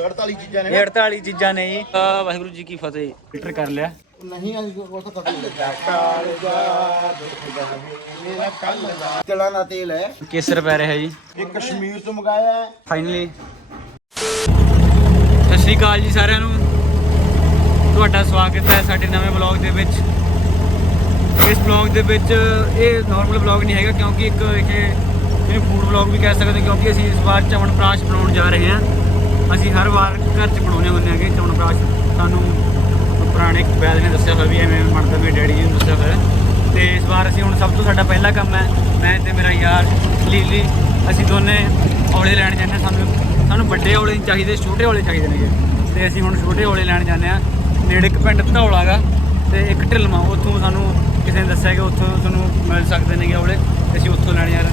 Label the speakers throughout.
Speaker 1: 48 ਚੀਜ਼ਾਂ
Speaker 2: ਇਹ 48 ਚੀਜ਼ਾਂ ਨੇ ਜੀ। ਅਹ ਵਾਹਿਗੁਰੂ ਜੀ ਕੀ ਫਤਿਹ। ਫਿਲਟਰ ਕਰ ਲਿਆ।
Speaker 1: ਨਹੀਂ ਅਸੀਂ ਉਹ ਤਾਂ ਕਦੇ ਲੱਗਾ। ਕਾਲਜਾ ਦੁੱਖ ਦਾ ਮੇਰਾ ਕੱਲ ਦਾ। ਤਿਲਾਂ ਦਾ ਤੇਲ ਹੈ।
Speaker 2: ਕੇਸਰ ਪੈ ਰਿਹਾ ਜੀ।
Speaker 1: ਇਹ ਕਸ਼ਮੀਰ ਤੋਂ ਮੰਗਾਇਆ ਹੈ।
Speaker 2: ਫਾਈਨਲੀ ਸਤਿ ਸ਼੍ਰੀ ਅਕਾਲ ਜੀ ਸਾਰਿਆਂ ਨੂੰ। ਤੁਹਾਡਾ ਸਵਾਗਤ ਹੈ ਸਾਡੇ ਨਵੇਂ ਵਲੌਗ ਦੇ ਵਿੱਚ। ਇਸ ਵਲੌਗ ਦੇ ਵਿੱਚ ਇਹ ਨਾਰਮਲ ਵਲੌਗ ਨਹੀਂ ਹੈਗਾ ਕਿਉਂਕਿ ਇੱਕ ਇਹ ਇਹਨੂੰ ਫੂਡ ਵਲੌਗ ਵੀ ਕਹਿ ਸਕਦੇ ਕਿਉਂਕਿ ਅਸੀਂ ਇਸ ਵਾਰ ਚਮਨ ਪ੍ਰਾਸ਼ ਬਣਾਉਣ ਜਾ ਰਹੇ ਹਾਂ। ਅਸੀਂ ਹਰ ਵਾਰ ਘਰ 'ਚ ਬਣਾਉਂਦੇ ਹੁੰਦੇ ਹਾਂਗੇ। ਚਮਨ ਪ੍ਰਾਸ਼ ਸਾਨੂੰ ਪੁਰਾਣੇ ਵੈਦ ਨੇ ਦੱਸਿਆ ਹੋਇਆ ਵੀ ਐਵੇਂ ਬਣਦਾ ਮੇਰੇ ਡੈਡੀ ਜੀ ਨੇ ਦੱਸਿਆ ਹੋਇਆ। ਤੇ ਇਸ ਵਾਰ ਅਸੀਂ ਹੁਣ ਸਭ ਤੋਂ ਸਾਡਾ ਪਹਿਲਾ ਕੰਮ ਹੈ, ਮੈਂ ਤੇ ਮੇਰਾ ਯਾਰ, ਲੀਲੀ, ਅਸੀਂ ਦੋਨੇ ਔਲੇ ਲੈਣ ਜਾਂਦੇ ਹਾਂ। ਸਾਨੂੰ ਸਾਨੂੰ ਵੱਡੇ ਔਲੇ ਨਹੀਂ ਚਾਹੀਦੇ, ਛੋਟੇ ਔਲੇ ਚਾਹੀਦੇ ਨੇਗੇ ਤੇ ਅਸੀਂ ਹੁਣ ਛੋਟੇ ਔਲੇ ਲੈਣ ਜਾਂਦੇ ਆ ਨੇੜੇ ਇੱਕ ਪਿੰਡ ਧੌਲਾ ਗਾ ਤੇ ਇੱਕ ਢਿਲਮਾ। ਉੱਥੋਂ ਸਾਨੂੰ ਕਿਸੇ ਨੇ ਦੱਸਿਆ ਕਿ ਉੱਥੋਂ ਤੁਹਾਨੂੰ ਮਿਲ ਸਕਦੇ ਨੇਗੇ ਔਲੇ। ਤੇ ਅਸੀਂ ਉੱਥੋਂ ਲੈਣ ਜਾ ਰਹੇ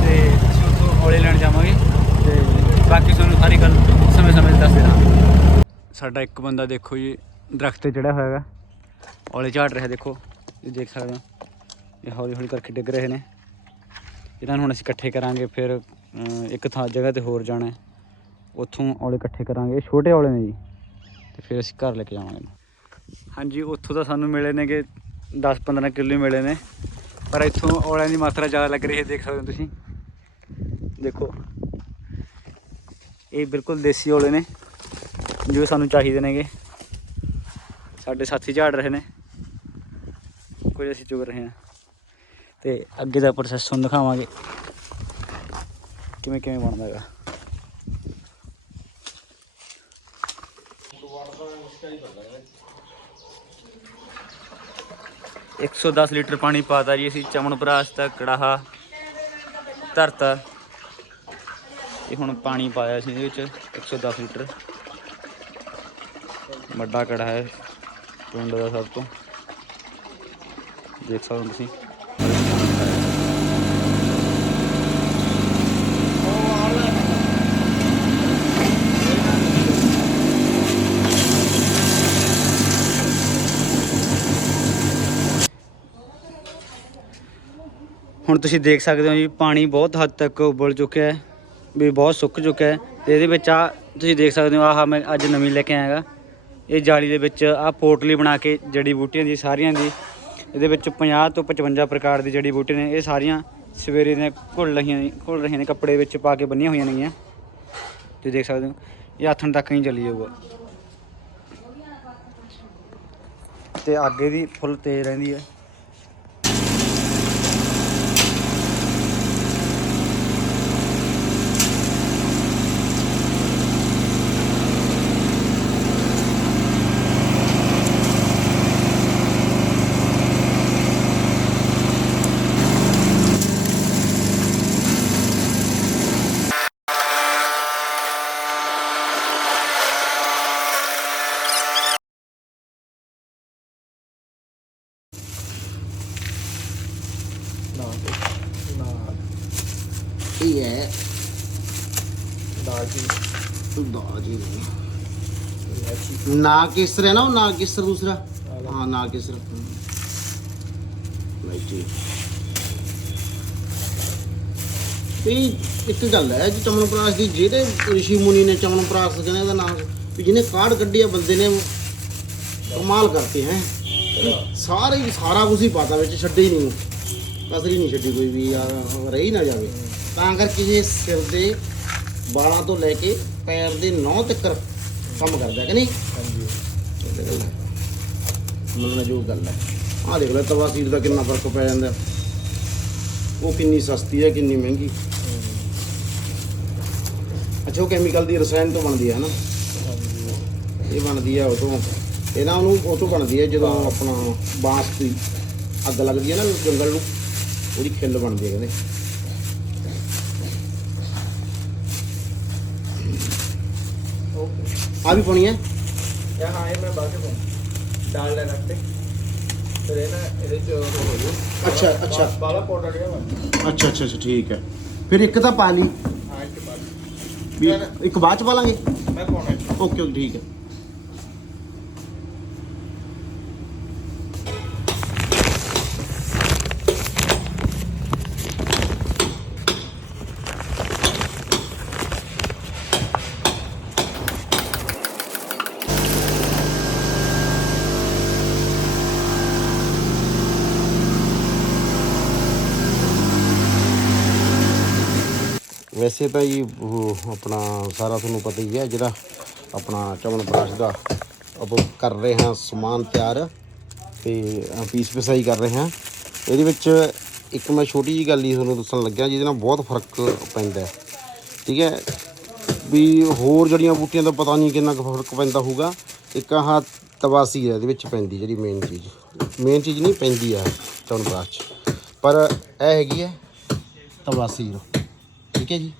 Speaker 2: ਤੇ ਅਸੀਂ ਉੱਥੋਂ ਔਲੇ ਲੈਣ ਜਾਵਾਂਗੇ। ਤੇ ਬਾਕੀ ਤੁਹਾਨੂੰ ਸਾਰੀ ਗੱਲ ਸਮੇਂ-ਸਮੇਂ ਤੇ ਦੱਸਦੇ ਰਹਾਂਗੇ ਸਾਡਾ ਇੱਕ ਬੰਦਾ ਦੇਖੋ ਜੀ, ਦਰਖਤ ਤੇ ਚੜਿਆ ਹੋਇਆ ਹੈਗਾ ਔਲੇ ਝਾੜ ਰਿਹਾ ਦੇਖੋ, ਇਹ ਦੇਖ ਸਕਦੇ ਹੋ। ਇਹ ਹੌਲੀ ਹੌਲੀ ਕਰਕੇ ਡਿੱਗ ਰਹੇ ਨੇ। ਇਹਨਾਂ ਨੂੰ ਹੁਣ ਅਸੀਂ ਇਕੱਠੇ ਕਰਾਂਗੇ ਫਿਰ ਇੱਕ ਥਾਂ ਜਗ੍ਹਾ ਤੇ ਹੋਰ ਜਾਣਾ ਉੱਥੋਂ ਔਲੇ ਇਕੱਠੇ ਕਰਾਂਗੇ। ਇਹ ਛੋਟੇ ਔਲੇ ਨੇ ਜੀ। ਤੇ ਫਿਰ ਅਸੀਂ ਘਰ ਲੈ ਕੇ ਜਾਵਾਂਗੇ। ਹਾਂਜੀ, ਉੱਥੋਂ ਤਾਂ ਸਾਨੂੰ ਮਿਲੇ ਨੇਗੇ 10-15 ਕਿਲੋ ਹੀ ਮਿਲੇ ਨੇ। ਪਰ ਇੱਥੋਂ ਔਲਿਆਂ ਦੀ ਮਾਤਰਾ ਜ਼ਿਆਦਾ ਲੱਗ ਰਹੀ ਹੈ, ਦੇਖ ਸਕਦੇ ਹੋ ਤੁਸੀਂ। ਦੇਖੋ। ਇਹ ਬਿਲਕੁਲ ਦੇਸੀ ਔਲੇ ਨੇ, ਜੋ ਸਾਨੂੰ ਚਾਹੀਦੇ ਨੇਗੇ। ਸਾਡੇ ਸਾਥੀ ਝਾੜ ਰਹੇ ਨੇ। ਕੁਝ ਅਸੀਂ ਚੁਗ ਰਹੇ ਹਾਂ। ਤੇ ਅੱਗੇ ਦਾ ਪ੍ਰੋਸੈਸ ਤੁਹਾਨੂੰ ਦਿਖਾਵਾਂਗੇ। ਕਿਵੇਂ ਕਿਵੇਂ ਬਣਦਾ ਹੈਗਾ। ਇੱਕ ਸੌ ਦਸ ਲੀਟਰ ਪਾਣੀ ਪਾਤਾ ਜੀ ਅਸੀਂ, ਚਮਨ ਭਰਾਸ ਦਾ ਕੜਾਹਾ, ਧਰਤਾ। ਇਹ ਹੁਣ ਪਾਣੀ ਪਾਇਆ ਸੀ ਇਹਦੇ ਵਿੱਚ 110 ਲੀਟਰ। ਵੱਡਾ ਕੜਾ ਹੈ ਪਿੰਡ ਦਾ ਸਭ ਤੋਂ। ਦੇਖ ਸਕਦੇ ਹੋ ਤੁਸੀਂ। ਹੁਣ ਤੁਸੀਂ ਦੇਖ ਸਕਦੇ ਹੋ ਜੀ, ਪਾਣੀ ਬਹੁਤ ਹੱਦ ਤੱਕ ਉਬਲ ਚੁੱਕਿਆ ਹੈ। ਵੀ ਬਹੁਤ ਸੁੱਕ ਚੁੱਕਿਆ ਹੈ। ਤੇ ਇਹਦੇ ਵਿੱਚ ਆ, ਤੁਸੀਂ ਦੇਖ ਸਕਦੇ ਹੋ, ਆਹ ਮੈਂ ਅੱਜ ਨਵੀਂ ਲੈ ਕੇ ਆਇਆਗਾ। ਇਹ ਜਾਲੀ ਦੇ ਵਿੱਚ ਆ ਪੋਟਲੀ ਬਣਾ ਕੇ ਜੜੀ ਬੂਟੀਆਂ ਦੀ, ਸਾਰੀਆਂ ਦੀ। ਇਹਦੇ ਵਿੱਚ 50 ਤੋਂ 55 ਪ੍ਰਕਾਰ ਦੀ ਜੜੀ ਬੂਟੀ ਨੇ। ਇਹ ਸਾਰੀਆਂ ਸਵੇਰੇ ਦੀਆਂ ਘੁਲ ਰਹੀਆਂ ਘੁਲ ਰਹੀਆਂ ਨੇ, ਕੱਪੜੇ ਵਿੱਚ ਪਾ ਕੇ ਬੰਨੀਆਂ ਹੋਈਆਂ ਨੇਗੀਆਂ। ਤੁਸੀਂ ਦੇਖ ਸਕਦੇ ਹੋ, ਇਹ ਆਥਣ ਤੱਕ ਨਹੀਂ ਚੱਲੀ ਜਾਊਗਾ। ਤੇ ਅੱਗੇ ਦੀ ਫੁੱਲ ਤੇਜ਼ ਰਹਿੰਦੀ ਹੈ।
Speaker 1: ਦਾਲਚੀਨੀ ਨਾ ਕੇਸਰ ਹੈ ਨਾ, ਉਹ ਨਾ ਕੇਸਰ ਦੂਸਰਾ। ਹਾਂ, ਨਾ ਕੇਸਰ। ਲਾਈਚੀ ਇਹ ਇੱਕ ਗੱਲ ਹੈ ਜੀ, ਚਮਨਪ੍ਰਾਸ ਦੀ ਜਿਹੜੇ ਰਿਸ਼ੀ ਮੁਨੀ ਨੇ ਚਮਨ ਪ੍ਰਾਸ਼ ਕਹਿੰਦੇ ਦਾ ਨਾਮ, ਵੀ ਜਿਹਨੇ ਕਾਢ ਕੱਢੀ ਆ ਬੰਦੇ ਨੇ, ਕਮਾਲ ਕਰਤੇ ਹੈ। ਸਾਰੇ ਸਾਰਾ ਕੁਝ ਹੀ ਪਾਤਾ ਵਿੱਚ, ਛੱਡੇ ਹੀ ਨਹੀਂ ਕਸਰੀ ਨਹੀਂ ਛੱਡੀ ਕੋਈ ਵੀ ਆ, ਰਹੀ ਨਾ ਜਾਵੇ। ਤਾਂ ਕਰਕੇ ਇਹ ਸਿਰ ਦੇ ਬਾਲਾਂ ਤੋਂ ਲੈ ਕੇ ਪੈਰ ਦੇ ਨੌ ਤੱਕ ਕੰਮ ਕਰਦਾ ਕਿ ਨਹੀਂ? ਹਾਂਜੀ। ਮੰਨਣ ਜੋ ਗੱਲ ਹੈ। ਆਹ ਦੇਖ ਲੈ ਤਵਾ ਸੀਰ ਦਾ ਕਿੰਨਾ ਫ਼ਰਕ ਪੈ ਜਾਂਦਾ ਉਹ ਕਿੰਨੀ ਸਸਤੀ ਹੈ ਕਿੰਨੀ ਮਹਿੰਗੀ। ਅੱਛਾ ਉਹ ਕੈਮੀਕਲ ਦੀ ਰਸਾਇਣ ਤੋਂ ਬਣਦੀ ਹੈ ਨਾ ਇਹ ਬਣਦੀ ਹੈ ਉਹ ਤੋਂ ਇਹਨਾਂ ਉਹਨੂੰ ਉਹ ਤੋਂ ਬਣਦੀ ਹੈ ਜਦੋਂ ਆਪਣਾ ਬਾਂਸ ਦੀ ਅੱਗ ਲੱਗਦੀ ਹੈ ਨਾ ਜੰਗਲ ਨੂੰ ਉਹਦੀ ਖਿੱਲ ਬਣਦੀ ਹੈ ਕਹਿੰਦੇ। ਆ ਵੀ ਪਾਉਣੀ ਹੈ।
Speaker 3: ਯਾ ਹਾਂ ਇਹ ਮੈਂ ਬਾਅਦ ਚ ਪਾਉਂ। ਡਾਲ ਲੈ ਰੱਖਤੇ ਫਿਰ ਇਹ ਨਾ ਇਹਦੇ ਚ ਹੋ ਜੂ।
Speaker 1: ਅੱਛਾ ਅੱਛਾ।
Speaker 3: ਬਾਲਾ ਪਾਊਡਰ ਜਿਹੜਾ ਵਾ
Speaker 1: ਅੱਛਾ ਅੱਛਾ ਅੱਛਾ ਠੀਕ ਹੈ। ਫਿਰ ਇੱਕ ਤਾਂ ਪਾ ਲਈ।
Speaker 3: ਹਾਂ ਇੱਕ ਬਾਅਦ
Speaker 1: ਵੀ ਇੱਕ ਬਾਅਦ ਚ ਪਾ ਲਾਂਗੇ।
Speaker 3: ਮੈਂ ਪਾਉਣਾ।
Speaker 1: ਓਕੇ ਠੀਕ ਹੈ। ਵੈਸੇ ਤਾਂ ਜੀ, ਉਹ ਆਪਣਾ ਸਾਰਾ ਤੁਹਾਨੂੰ ਪਤਾ ਹੀ ਹੈ ਜਿਹੜਾ ਆਪਣਾ ਚਮਨ ਬਰਾਸ਼ ਦਾ ਆਪਾਂ ਕਰ ਰਹੇ ਹਾਂ ਸਮਾਨ ਤਿਆਰ ਤੇ ਪੀਸ ਪਿਸਾਈ ਕਰ ਰਹੇ ਹਾਂ। ਇਹਦੇ ਵਿੱਚ ਇੱਕ ਮੈਂ ਛੋਟੀ ਜੀ ਗੱਲ ਹੀ ਤੁਹਾਨੂੰ ਦੱਸਣ ਲੱਗਿਆ, ਜਿਹਦੇ ਨਾਲ ਬਹੁਤ ਫ਼ਰਕ ਪੈਂਦਾ ਠੀਕ ਹੈ, ਵੀ ਹੋਰ ਜੜੀਆਂ ਬੂਟੀਆਂ ਦਾ ਪਤਾ ਨਹੀਂ ਕਿੰਨਾ ਕੁ ਫ਼ਰਕ ਪੈਂਦਾ ਹੋਊਗਾ। ਇੱਕ ਆਹ ਤਵਾਸੀ ਹੈ, ਇਹਦੇ ਵਿੱਚ ਪੈਂਦੀ ਜਿਹੜੀ ਮੇਨ ਚੀਜ਼। ਮੇਨ ਚੀਜ਼ ਨਹੀਂ, ਪੈਂਦੀ ਆ ਚਮਨ ਪ੍ਰਾਸ਼। ਪਰ ਇਹ ਹੈਗੀ ਹੈ ਤਵਾਸੀਰ ਠੀਕ ਹੈ ਜੀ।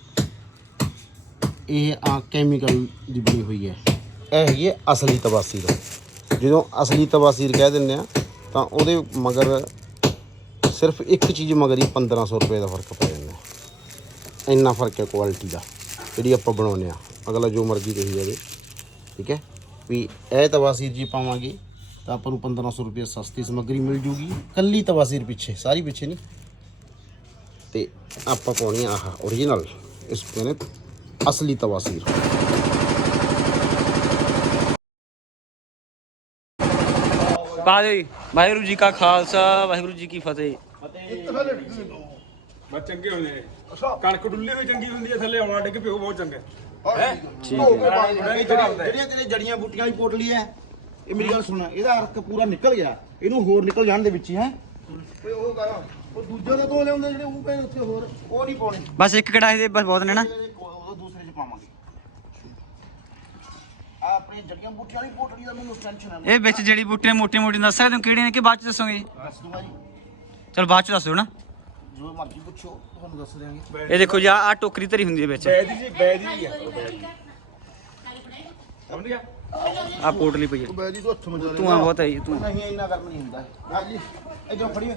Speaker 1: ਇਹ ਆ ਕੈਮੀਕਲ ਦੀ ਬਣੀ ਹੋਈ ਹੈ। ਇਹ ਹੈਗੀ ਹੈ ਅਸਲੀ ਤਵਾਸੀਰ ਜਦੋਂ ਅਸਲੀ ਤਵਾਸੀਰ ਕਹਿ ਦਿੰਦੇ ਆ, ਤਾਂ ਉਹਦੇ ਮਗਰ ਸਿਰਫ ਇੱਕ ਚੀਜ਼ ਮਗਰ ਹੀ 1500 ਰੁਪਏ ਦਾ ਫ਼ਰਕ ਪੈ ਜਾਂਦਾ। ਇੰਨਾ ਫ਼ਰਕ ਹੈ ਕੁਆਲਿਟੀ ਦਾ, ਜਿਹੜੀ ਆਪਾਂ ਬਣਾਉਂਦੇ ਆ। ਅਗਲਾ ਜੋ ਮਰਜ਼ੀ ਕਹੀ ਜਾਵੇ, ਠੀਕ ਹੈ? ਵੀ ਇਹ ਤਵਾਸੀਰ ਜੀ ਪਾਵਾਂਗੇ, ਤਾਂ ਆਪਾਂ ਨੂੰ 1500 ਰੁਪਏ ਸਸਤੀ ਸਮੱਗਰੀ ਮਿਲ ਜੂਗੀ। ਕੱਲੀ ਤਵਾਸੀਰ ਪਿੱਛੇ, ਸਾਰੀ ਪਿੱਛੇ ਨਹੀਂ। ਤੇ ਆਪਾਂ ਪਾਉਣੀ ਆ ਆਹ origignal ਇਸ ਨੇ ਅਸਲੀ ਤਵਾਸੀਰ।
Speaker 2: ਪਾ ਦੇ ਵਾਹਿਗੁਰੂ ਜੀ ਕਾ ਖਾਲਸਾ ਵਾਹਿਗੁਰੂ ਜੀ ਕੀ ਫਤਿਹ।
Speaker 4: ਬਸ ਚੰਗੇ ਹੁੰਦੇ ਨੇ ਕਣਕ ਡੁੱਲੀ ਹੋਈ ਚੰਗੀ ਹੁੰਦੀ ਹੈ ਥੱਲੇ ਆਉਣਾ ਡਿੱਗ ਪਿਓ ਬਹੁਤ ਚੰਗਾ
Speaker 1: ਜਿਹੜੀਆਂ ਤੇਰੇ ਜੜੀਆਂ ਬੂਟੀਆਂ ਦੀ ਪੋਟਲੀ ਹੈ ਇਹ ਮੇਰੀ ਗੱਲ ਸੁਣ ਇਹਦਾ ਅਰਕ ਪੂਰਾ ਨਿਕਲ ਗਿਆ। ਇਹਨੂੰ ਹੋਰ ਨਿਕਲ ਜਾਣ ਦੇ ਵਿੱਚ ਹੀ ਹੈ? ਓਏ ਉਹ ਕਰ ਉਹ ਦੂਜੇ ਦਾ ਤੋਂ ਲਿਆਉਂਦੇ ਜਿਹੜੇ ਉਹ ਪਏ ਉੱਥੇ ਹੋਰ ਉਹ ਨਹੀਂ ਪਾਉਣੇ।
Speaker 2: ਬਸ ਇੱਕ ਕੜਾਹੀ ਦੇ ਬਸ ਬਹੁਤ ਨੇ ਨਾ।
Speaker 1: ਇਹ ਉਹ ਦੂਸਰੇ ਚ ਪਾਵਾਂਗੇ। ਆ ਆਪਣੀ ਜੜੀਆਂ ਬੂਟੀਆਂ ਦੀ ਪੋਟਲੀ ਦਾ ਮੈਨੂੰ ਟੈਨਸ਼ਨ ਹੈ
Speaker 2: ਇਹ ਵਿੱਚ ਜਿਹੜੀ ਬੂਟੀਆਂ ਮੋਟੀਆਂ ਮੋਟੀਆਂ ਦੱਸ ਸਕਦੇ ਹੋ ਕਿਹੜੀਆਂ ਨੇ ਕਿ ਬਾਅਦ ਚ ਦੱਸੋਗੇ?
Speaker 1: ਦੱਸ ਦੂੰਗਾ ਜੀ।
Speaker 2: ਚਲ ਬਾਅਦ ਚ ਦੱਸ ਦਿਓ ਨਾ।
Speaker 1: ਜੋ ਮਰਜ਼ੀ ਪੁੱਛੋ ਤੁਹਾਨੂੰ ਦੱਸ ਦਿਆਂਗੇ।
Speaker 2: ਇਹ ਦੇਖੋ ਜੀ ਆ ਟੋਕਰੀ ਧਰੀ ਹੁੰਦੀ ਹੈ ਵਿੱਚ।
Speaker 4: ਬੈਦੀ ਜੀ ਬੈਦੀ ਆ। ਸਮਝ ਗਿਆ?
Speaker 2: ਆ ਪੋਟਲੀ ਪਈ ਹੈ।
Speaker 1: ਬੈਜੀ ਤੋਂ ਹੱਥ ਮਜਾ
Speaker 2: ਧੂਆਂ ਬਹੁਤ ਹੈ ਜੀ ਧੂਆਂ।
Speaker 1: ਨਹੀਂ ਇੰਨਾ ਗਰਮ ਨਹੀਂ ਹੁੰਦਾ। ਹਾਂ ਜੀ ਇਧਰੋਂ ਫੜੀ